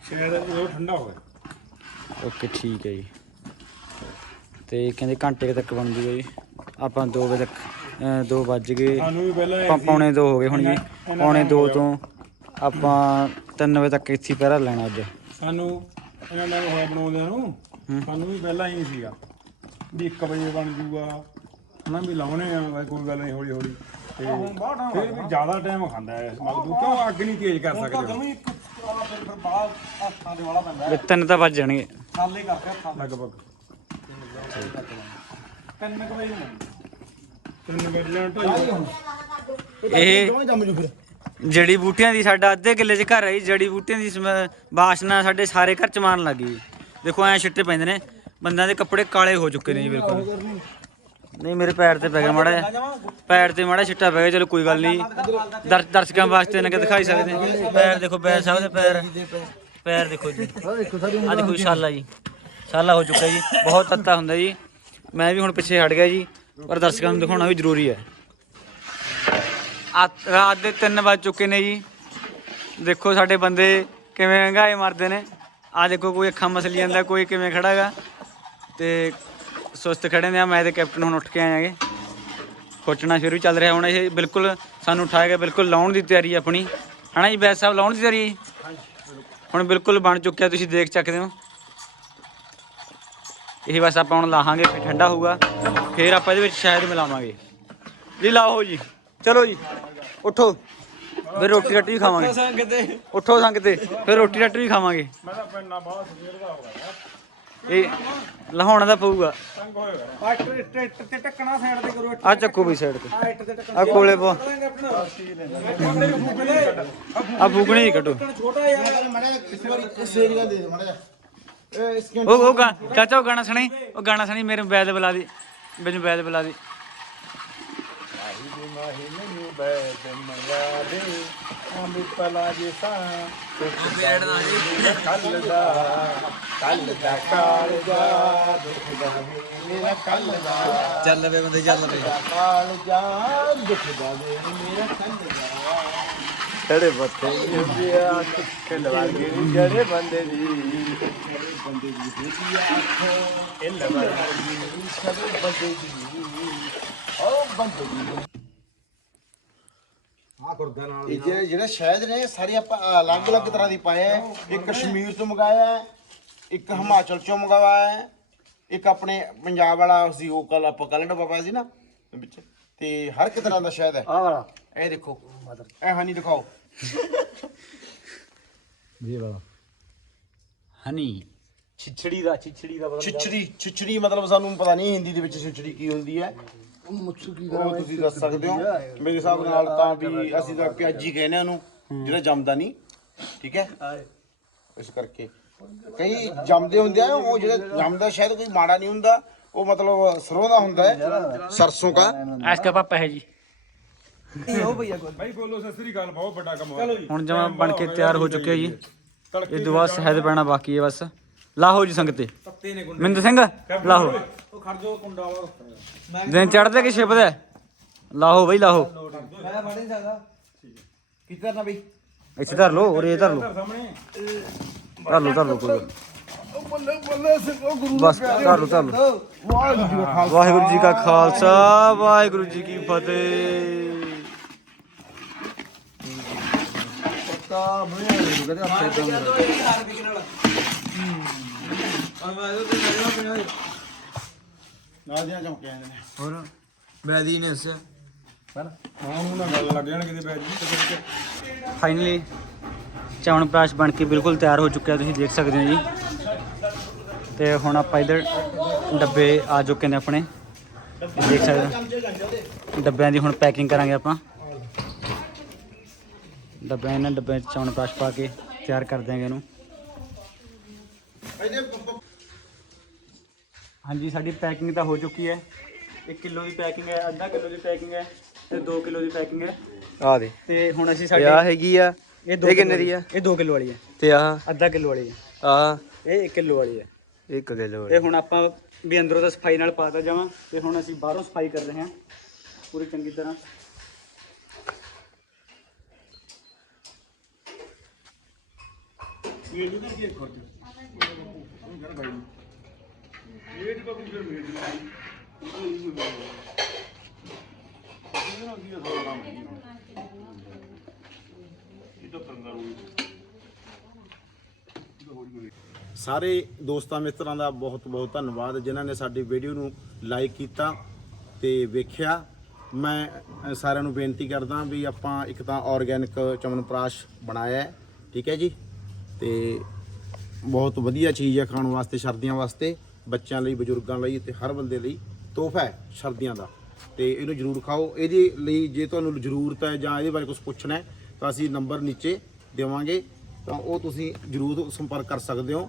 Speaker 4: ਸ਼ਾਇਦ ਉਹ ਠੰਡਾ ਹੋਵੇ।
Speaker 2: ਓਕੇ ਠੀਕ ਹੈ ਜੀ। ਤੇ ਕਹਿੰਦੇ ਘੰਟੇ ਕੁ ਤੱਕ ਬਣ ਜੂਗਾ ਜੀ। ਆਪਾਂ 2 ਵਜੇ ਤੱਕ 2 ਵੱਜ ਗਏ।
Speaker 4: ਸਾਨੂੰ ਵੀ ਪਹਿਲਾਂ
Speaker 2: ਪਾ- ਪੌਣੇ 2 ਹੋ ਗਏ ਹੁਣ ਜੀ।
Speaker 4: ਇੰਨਾ- ਇੰਨਾ
Speaker 2: ਪੌਣੇ
Speaker 4: time
Speaker 2: 2
Speaker 4: ਹੋ ਗਿਆ।
Speaker 2: ਤੋਂ ਆਪਾਂ 3 ਵਜੇ ਤੱਕ ਇੱਥੇ ਹੀ ਪਹਿਰਾ ਲੈਣਾ ਅੱਜ।
Speaker 4: ਸਾਨੂੰ ਇਹਨਾਂ ਨੇ ਹੋਇਆ ਬਣਾਉਂਦਿਆਂ ਨੂੰ। ਸਾਨੂੰ ਵੀ ਪਹਿਲਾਂ ਹੀ ਸੀਗਾ ਵੀ 1 ਵਜੇ ਬਣ ਜੂਗਾ। ਹਨਾ ਵੀ ਲਾਉਣੇ ਆ ਬਾਈ ਕੋਈ ਗੱਲ ਨਹੀਂ ਹੌਲੀ ਹੌਲੀ ਤੇ ਫਿਰ ਵੀ ਜ਼ਿਆਦਾ ਟਾਈਮ ਖਾਂਦਾ ਹੈ ਮਜ਼ਦੂਰ ਕਿਉਂ ਅੱਗ ਨਹੀਂ ਤੇਜ਼ ਕਰ ਸਕਦੇ
Speaker 1: ਜਮੀ ਇੱਕ ਵਾਲਾ ਫਿਰ ਫਿਰ ਬਾਹਰ ਹੱਥਾਂ ਦੇ ਵਾਲਾ ਪੈਂਦਾ
Speaker 2: ਵੀ ਤਿੰਨ ਤਾਂ ਵੱਜ ਜਾਣਗੇ।
Speaker 1: ਥਾਲੇ ਕਰਕੇ ਹੱਥਾਂ
Speaker 4: ਲਗਭਗ।
Speaker 1: ਤਿੰਨ ਕੁ ਵਜੇ ਨੂੰ
Speaker 4: ਤਿੰਨ ਵਜੇ ਲੈਣ ਢਾਈ
Speaker 2: ਇਹ
Speaker 1: ਦੋਵੇਂ ਜੰਮ ਜੂ ਫਿਰ।
Speaker 2: ਜੜੀ ਬੂਟੀਆਂ ਦੀ ਸਾਡਾ ਅੱਧੇ ਕਿੱਲੇ 'ਚ ਘਰ ਹੈ ਜੀ ਜੜੀ ਬੂਟੀਆਂ ਦੀ ਸਮੈ- ਵਾਸ਼ਨਾ ਸਾਡੇ ਸਾਰੇ ਘਰ ਚ ਮਾਰਨ ਲੱਗੀ ਦੇਖੋ, ਐ ਛਿੱਟੇ ਪੈਂਦੇ ਨੇ। ਬੰਦਿਆਂ ਦੇ ਕੱਪੜੇ ਕਾਲੇ ਹੋ ਚੁੱਕੇ ਨੇ ਜੀ, ਬਿਲਕੁਲ। ਨਹੀਂ, ਮੇਰੇ ਪੈਰ ਤੇ ਪੈ ਗਿਆ ਮਾੜਾ ਜਿਹਾ। ਪੈਰ ਤੇ ਮਾੜਾ ਛਿੱਟਾ ਪੈ ਗਿਆ, ਚਲੋ ਕੋਈ ਗੱਲ ਨਹੀਂ। ਦਰ- ਦਰਸ਼ਕਾਂ ਵਾਸਤੇ ਨਾ ਕਿ ਦਿਖਾਈ ਸਕਦੇ ਹਾਂ। ਪੈਰ ਦੇਖੋ ਪੈਰ ਸਾਹਿਬ ਦੇ ਪੈਰ। ਪੈਰ ਦੇਖੋ ਜੀ। ਆ ਦੇਖੋ ਜੀ ਛਾਲਾ ਜੀ। ਛਾਲਾ ਹੋ ਚੁੱਕਾ ਜੀ। ਬਹੁਤ ਤੱਤਾ ਹੁੰਦਾ ਜੀ। ਮੈਂ ਵੀ ਹੁਣ ਪਿੱਛੇ ਹਟ ਗਿਆ ਜੀ, ਪਰ ਦਰਸ਼ਕਾਂ ਨੂੰ ਦਿਖਾਉਣਾ ਵੀ ਜ਼ਰੂਰੀ ਹੈ। ਆ ਰਾਤ ਦੇ 3 ਵੱਜ ਚੁੱਕੇ ਨੇ ਜੀ। ਦੇਖੋ ਸਾਡੇ ਬੰਦੇ ਕਿਵੇਂ ਹੰਗਾਏ ਮਾਰਦੇ ਨੇ। ਆ ਦੇਖੋ, ਕੋਈ ਅੱਖਾਂ ਮਸਲੀ ਜਾਂਦਾ, ਕੋਈ ਕਿਵੇਂ ਖੜਾ ਹੈਗਾ ਤੇ ਸੁਸਤ ਖੜੇ ਨੇ ਆ, ਮੈਂ ਤੇ ਕੈਪਟਨ ਹੁਣ ਉੱਠ ਕੇ ਆਏ ਆਂਗੇ ਖੋਚਣਾ ਸ਼ੁਰੂ ਚੱਲ ਰਿਹਾ, ਹੁਣ ਇਹ ਬਿਲਕੁਲ ਸਾਨੂੰ ਉਠਾਇਆ ਗਿਆ ਬਿਲਕੁਲ ਲਾਉਣ ਦੀ ਤਿਆਰੀ ਹੈ ਆਪਣੀ। ਹਨਾ ਜੀ, ਬੈਸ ਸਾਹਿਬ, ਲਾਉਣ ਦੀ ਤਿਆਰੀ ਜੀ? ਹੁਣ ਬਿਲਕੁਲ ਬਣ ਚੁੱਕਿਆ, ਤੁਸੀਂ ਦੇਖ ਸਕਦੇ ਹੋ। ਇਹ ਬਸ ਆਪਾਂ ਹੁਣ ਲਾਹਾਂਗੇ, ਫਿਰ ਠੰਡਾ ਹੋਊਗਾ। ਫਿਰ ਆਪਾਂ ਇਹਦੇ ਵਿੱਚ ਸ਼ਾਇਦ ਮਿਲਾਵਾਂਗੇ। ਜੀ, ਲਾਓ ਜੀ। ਚਲੋ ਜੀ, ਉੱਠੋ। ਫਿਰ ਰੋਟੀ ਰੱਟੀ ਵੀ ਖਾਵਾਂਗੇ।
Speaker 3: ਸੰਗ ਤੇ।
Speaker 2: ਉੱਠੋ ਸੰਗ ਤੇ ਫਿਰ ਰੋਟੀ ਰੱਟੀ ਵੀ ਖਾਵਾਂਗੇ।
Speaker 4: ਮੈਂ ਤਾਂ ਪੈਨਾ ਬਾਹਰ ਸਵੇਰ ਦਾ ਹੋ ਗਿਆ
Speaker 2: ਇਹ ਲਹਾਉਣਾ ਦਾ ਪਊਗਾ।
Speaker 4: ਤੰਗ ਹੋਏਗਾ
Speaker 3: ਆ। ਟਰੈਕਟਰ ਤੇ ਟੱਕਣਾ ਸਾਈਡ ਤੇ ਕਰੋ
Speaker 2: ਆ ਚੱਕੋ ਵੀ ਸਾਈਡ ਤੇ।
Speaker 3: ਆ ਇੱਟ ਤੇ ਟੱਕਣਾ
Speaker 2: ਆ ਕੋਲੇ ਪਾ। ਆ ਫੂਕਣੀ ਕੱਢੋ।
Speaker 3: ਛੋਟਾ ਯਾਰ।
Speaker 1: ਮੜਾ ਇਸ ਵਾਰੀ ਇਸ ਏਰੀਆ ਦੇ ਦੇ ਮੜਾ ਇਹ ਇਸ
Speaker 2: ਉਹ ਉਹ ਗਾ- ਚਾਚਾ ਉਹ ਗਾਣਾ ਸੁਣੀ। ਉਹ ਗਾਣਾ ਸੁਣੀ ਮੇਰੇ ਬੈਦ ਬੁਲਾ ਦੀ। ਮੈਨੂੰ ਬੈਦ ਬੁਲਾ ਦੀ।
Speaker 4: ਪਲਾ ਜੇ ਸਾ।
Speaker 3: ਪੇੜ ਦਾ ਜੀ
Speaker 1: ਕੱਲ ਦਾ ਕੱਲ ਦਾ ਕਾਲ ਦਾ ਦੁੱਖ ਦਾ ਵੇ ਮੇਰਾ ਕੱਲ ਦਾ।
Speaker 3: ਚੱਲ ਵੇ ਬੰਦੇ ਚੱਲ ਵੇ।
Speaker 1: ਕਾਲ ਜਾ ਦੁੱਖ ਦਾ ਵੇ ਮੇਰਾ ਕੱਲ ਦਾ।
Speaker 2: ਖੜੇ ਬੱਤੇ
Speaker 1: ਜਿਆ ਕਿੱਕਲ ਵਰਗੇ ਜਿਹੜੇ ਬੰਦੇ ਦੀ ਬੰਦੇ ਦੀ ਬੇਟੀ ਆਖੋ ਇਹ ਲਵਰਗੀ ਸਭ ਬੰਦੇ ਦੀ। ਉਹ ਬੰਦੇ ਦੀ।
Speaker 5: ਆ ਕਰਦਾ ਨਾਲ
Speaker 1: ਇਹ ਜਿਹੜੇ ਜਿਹੜੇ ਸ਼ਹਿਦ ਨੇ ਸਾਰੇ ਆਪਾਂ ਅਲੱਗ-ਅਲੱਗ ਤਰ੍ਹਾਂ ਦੀ ਪਾਏ ਆ। ਇੱਕ ਕਸ਼ਮੀਰ ਤੋਂ ਮੰਗਾਇਆ ਹੈ ਇੱਕ ਹਿਮਾਚਲ ਚੋਂ ਮੰਗਵਾਇਆ ਹੈ ਇੱਕ ਆਪਣੇ ਪੰਜਾਬ ਵਾਲਾ ਸੀ ਉਹ ਕੱਲ ਆਪਾਂ ਕੈਲੰਡਰ ਪਾਇਆ ਸੀ ਨਾ ਵਿੱਚ। ਤੇ ਹਰ ਇੱਕ ਤਰ੍ਹਾਂ ਦਾ ਸ਼ਹਿਦ ਹੈ।
Speaker 2: ਆ ਵਾਲਾ।
Speaker 1: ਇਹ ਦੇਖੋ। ਇਹ ਹਨੀ ਦਿਖਾਓ।
Speaker 2: ਜੀ ਵਾਲਾ। ਹਨੀ। ਛਿਛੜੀ ਦਾ ਛਿਛੜੀ ਦਾ
Speaker 1: ਛਿਚੜੀ ਛਿਚੜੀ ਮਤਲਬ ਸਾਨੂੰ ਪਤਾ ਨਹੀਂ ਹਿੰਦੀ ਦੇ ਵਿੱਚ ਛਿਚੜੀ ਕੀ ਹੁੰਦੀ ਹੈ। ਉਹ ਤੁਸੀਂ ਦੱਸ ਸਕਦੇ ਹੋ। ਮੇਰੇ ਹਿਸਾਬ ਨਾਲ ਤਾਂ ਵੀ ਅਸੀਂ ਤਾਂ ਪਿਆਜੀ ਕਹਿੰਦੇ ਆ ਉਹਨੂੰ ਜਿਹੜਾ ਜੰਮਦਾ ਨਹੀਂ। ਠੀਕ ਹੈ? ਇਸ ਕਰਕੇ। ਕਈ ਜੰਮਦੇ ਹੁੰਦੇ ਆ ਉਹ ਜਿਹੜਾ ਜੰਮਦਾ ਸ਼ਾਇਦ ਕੋਈ ਮਾੜਾ ਨਹੀਂ ਹੁੰਦਾ ਉਹ ਮਤਲਬ ਸਰੋਂ ਦਾ ਹੁੰਦਾ ਹੈ ਸਰਸੋਂ ਦਾ।
Speaker 2: ਐਸ ਕਾ ਪਾਪਾ ਹੈ ਜੀ।
Speaker 4: ਭਾਈ ਬੋਲੋ ਸਤਿ ਸ੍ਰੀ ਅਕਾਲ ਬਹੁਤ ਵੱਡਾ ਕੰਮ ਹੋਇਆ।
Speaker 2: ਹੁਣ ਜਮਾ ਬਣ ਕੇ ਤਿਆਰ ਹੋ ਚੁੱਕਿਆ ਜੀ। ਇਹ ਬਾਅਦ ਸ਼ਹਿਦ ਪੈਣਾ ਬਾਕੀ ਹੈ ਬਸ। ਲਾਹੋ ਜੀ ਸੰਗਤੇ
Speaker 3: ਪੱਤੇ ਨੇ
Speaker 2: ਮਿੰਦ ਸਿੰਘ ਲਾਹੋ
Speaker 3: ਉਹ ਖੜ ਕੁੰਡਾ ਵਾ
Speaker 2: ਦਿਨ ਚੜਦੇ ਕਿ ਛਿਪਦਾ? ਲਾਹੋ ਬਈ ਲਾਹੋ
Speaker 3: ਮੈਂ ਫੜ ਨਹੀਂ ਸਕਦਾ।
Speaker 1: ਕਿੱਧਰ ਨਾ ਬਈ?
Speaker 2: ਇੱਥੇ ਧਰ ਧਰ ਲਓ।
Speaker 4: ਸਾਹਮਣੇ।
Speaker 2: ਧਰ ਲਓ ਧਰ ਕੋਈ
Speaker 1: ਉਹ ਗੁਰੂ
Speaker 2: ਬਸ ਧਰ ਧਰ ਲਓ।
Speaker 1: ਵਾਹਿਗੁਰੂ ਜੀ ਕਾ ਖਾਲਸਾ
Speaker 2: ਵਾਹਿਗੁਰੂ ਜੀ ਕਾ ਖਾਲਸਾ ਵਾਹਿਗੁਰੂ ਜੀ ਕੀ ਫਤਿਹ
Speaker 3: ਤਾਂ ਮੈਂ ਕਹਿੰਦੇ ਹੱਥੇ ਤੋਂ
Speaker 1: ਦੀਆਂ ਨੇ
Speaker 3: ਹੋਰ ਬੈਦੀ ਨੇ
Speaker 4: ਹਾਂ ਨਾ ਗੱਲ ਲੱਗ ਜਾਣ ਕਿਤੇ ਜੀ
Speaker 2: ਫਾਈਨਲੀ ਚਾਵਣ ਪ੍ਰਾਸ਼ ਬਣ ਕੇ ਬਿਲਕੁਲ ਤਿਆਰ ਹੋ ਚੁੱਕਿਆ ਤੁਸੀਂ ਦੇਖ ਸਕਦੇ ਹੋ ਜੀ। ਤੇ ਹੁਣ ਆਪਾਂ ਇਧਰ ਡੱਬੇ ਆ ਚੁੱਕੇ ਨੇ ਆਪਣੇ। ਦੇਖ ਸਕਦੇ ਹੋ। ਡੱਬਿਆਂ ਦੀ ਹੁਣ ਪੈਕਿੰਗ ਕਰਾਂਗੇ ਆਪਾਂ। ਡੱਬਿਆਂ ਇਹਨਾਂ ਡੱਬਿਆਂ 'ਚ ਚੌਣ ਪ੍ਰਾਸ਼ ਪਾ ਕੇ ਤਿਆਰ ਕਰ ਦਿਆਂਗੇ ਇਹਨੂੰ। ਹਾਂਜੀ ਸਾਡੀ ਪੈਕਿੰਗ ਤਾਂ ਹੋ ਚੁੱਕੀ ਹੈ। 1 ਕਿਲੋ ਦੀ ਪੈਕਿੰਗ ਹੈ ਅੱਧਾ ਕਿਲੋ ਦੀ ਪੈਕਿੰਗ ਹੈ ਤੇ 2 ਕਿਲੋ ਦੀ ਪੈਕਿੰਗ ਹੈ।
Speaker 3: ਆ ਦੇ
Speaker 2: ਤੇ ਹੁਣ ਅਸੀਂ
Speaker 3: ਇਹ
Speaker 2: ਸਾਡੇ
Speaker 3: ਆ ਹੈਗੀ ਆ
Speaker 2: ਇਹ ਦੋ
Speaker 3: ਇਹ ਕਿੰਨੇ ਦੀ ਆ?
Speaker 2: ਇਹ 2 ਕਿਲੋ ਵਾਲੀ ਹੈ।
Speaker 3: ਤੇ ਆ
Speaker 2: ਅੱਧਾ ਕਿਲੋ ਵਾਲੀ ਹੈ।
Speaker 3: ਆ
Speaker 2: ਇਹ 1 ਕਿਲੋ ਵਾਲੀ ਹੈ।
Speaker 3: 1 ਕਿਲੋ
Speaker 2: ਤੇ ਹੁਣ ਆਪਾਂ ਵੀ ਅੰਦਰੋਂ ਤਾਂ ਸਫ਼ਾਈ ਨਾਲ ਪਾਤਾ ਜਾਵਾਂ ਤੇ ਹੁਣ ਅਸੀਂ ਬਾਹਰੋਂ ਸਫ਼ਾਈ ਕਰ ਰਹੇ ਹਾਂ। ਪੂਰੀ ਚੰਗੀ ਤਰ੍ਹਾਂ।
Speaker 1: ਸਾਰੇ ਦੋਸਤਾਂ ਮਿੱਤਰਾਂ ਦਾ ਬਹੁਤ ਬਹੁਤ ਧੰਨਵਾਦ ਜਿਨ੍ਹਾਂ ਨੇ ਸਾਡੀ ਵੀਡੀਓ ਨੂੰ ਲਾਈਕ ਕੀਤਾ ਤੇ ਵੇਖਿਆ। ਮੈਂ ਸਾਰਿਆਂ ਨੂੰ ਬੇਨਤੀ ਕਰਦਾ ਵੀ ਆਪਾਂ ਇੱਕ ਤਾਂ ਆਰਗੈਨਿਕ ਚਮਨਪ੍ਰਾਸ਼ ਬਣਾਇਆ ਠੀਕ ਹੈ ਜੀ? ਤੇ ਬਹੁਤ ਵਧੀਆ ਚੀਜ਼ ਹੈ ਖਾਣ ਵਾਸਤੇ, ਸਰਦੀਆਂ ਵਾਸਤੇ, ਬੱਚਿਆਂ ਲਈ, ਬਜ਼ੁਰਗਾਂ ਲਈ ਤੇ ਹਰ ਬੰਦੇ ਲਈ ਤੋਹਫਾ ਹੈ ਸਰਦੀਆਂ ਦਾ। ਤੇ ਇਹਨੂੰ ਜਰੂਰ ਖਾਓ। ਇਹਦੇ ਲਈ ਜੇ ਤੁਹਾਨੂੰ ਜ਼ਰੂਰਤ ਹੈ ਜਾਂ ਇਹਦੇ ਬਾਰੇ ਕੁਝ ਪੁੱਛਣਾ ਹੈ, ਤਾਂ ਅਸੀਂ ਨੰਬਰ ਨੀਚੇ ਦੇਵਾਂਗੇ। ਤਾਂ ਉਹ ਤੁਸੀਂ ਜਰੂਰ ਸੰਪਰਕ ਕਰ ਸਕਦੇ ਹੋ।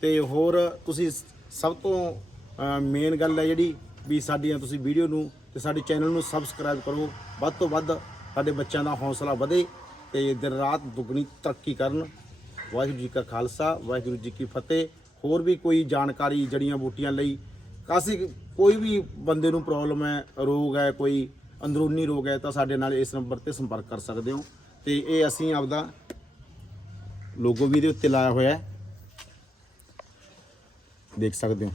Speaker 1: ਤੇ ਹੋਰ ਤੁਸੀਂ ਸਭ ਤੋਂ ਮੇਨ ਗੱਲ ਹੈ ਜਿਹੜੀ ਵੀ ਸਾਡੀਆਂ ਤੁਸੀਂ ਵੀਡੀਓ ਨੂੰ ਤੇ ਸਾਡੇ ਚੈਨਲ ਨੂੰ ਸਬਸਕ੍ਰਾਈਬ ਕਰੋ। ਵੱਧ ਤੋਂ ਵੱਧ ਸਾਡੇ ਬੱਚਿਆਂ ਦਾ ਹੌਸਲਾ ਵਧੇ ਤੇ ਦਿਨ ਰਾਤ ਦੁੱਗਣੀ ਤਰੱਕੀ ਕਰਨ। ਵਾਹਿਗੁਰੂ ਜੀ ਕਾ ਖਾਲਸਾ, ਵਾਹਿਗੁਰੂ ਜੀ ਕੀ ਫਤਿਹ। ਹੋਰ ਵੀ ਕੋਈ ਜਾਣਕਾਰੀ ਜੜੀਆਂ ਬੂਟੀਆਂ ਲਈ? ਕਾਸੀ ਕੋਈ ਵੀ ਬੰਦੇ ਨੂੰ ਪ੍ਰੋਬਲਮ ਹੈ, ਰੋਗ ਹੈ, ਕੋਈ ਅੰਦਰੂਨੀ ਰੋਗ ਹੈ, ਤਾਂ ਸਾਡੇ ਨਾਲ ਇਸ ਨੰਬਰ ਤੇ ਸੰਪਰਕ ਕਰ ਸਕਦੇ ਹੋ। ਤੇ ਇਹ ਅਸੀਂ ਆਪਦਾ ਲੋਗੋ ਵੀ ਇਹਦੇ ਉੱਤੇ ਲਾਇਆ ਹੋਇਆ ਹੈ। ਦੇਖ ਸਕਦੇ ਹੋ।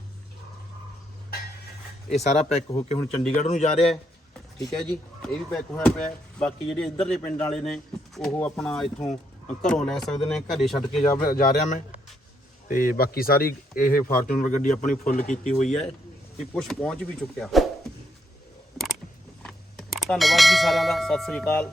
Speaker 1: ਇਹ ਸਾਰਾ ਪੈਕ ਹੋ ਕੇ ਹੁਣ ਚੰਡੀਗੜ੍ਹ ਨੂੰ ਜਾ ਰਿਹਾ ਹੈ। ਠੀਕ ਹੈ ਜੀ। ਇਹ ਵੀ ਪੈਕ ਹੋਇਆ ਪਿਆ ਹੈ। ਬਾਕੀ ਜਿਹੜੇ ਇੱਧਰਲੇ ਪਿੰਡ ਵਾਲੇ ਨੇ, ਉਹ ਆਪਣਾ ਇੱਥੋਂ ਘਰੋਂ ਲੈ ਸਕਦੇ ਨੇ, ਘਰੇ ਛੱਡ ਕੇ ਜਾ ਜਾ ਰਿਹਾ ਮੈਂ। ਤੇ ਬਾਕੀ ਸਾਰੀ ਇਹ ਫਾਰਚੂਨਰ ਗੱਡੀ ਆਪਣੀ ਫੁੱਲ ਕੀਤੀ ਹੋਈ ਹੈ ਤੇ ਕੁਝ ਪਹੁੰਚ ਵੀ ਚੁੱਕਿਆ। ਧੰਨਵਾਦ ਜੀ ਸਾਰਿਆਂ ਦਾ। ਸਤਿ ਸ੍ਰੀ ਅਕਾਲ।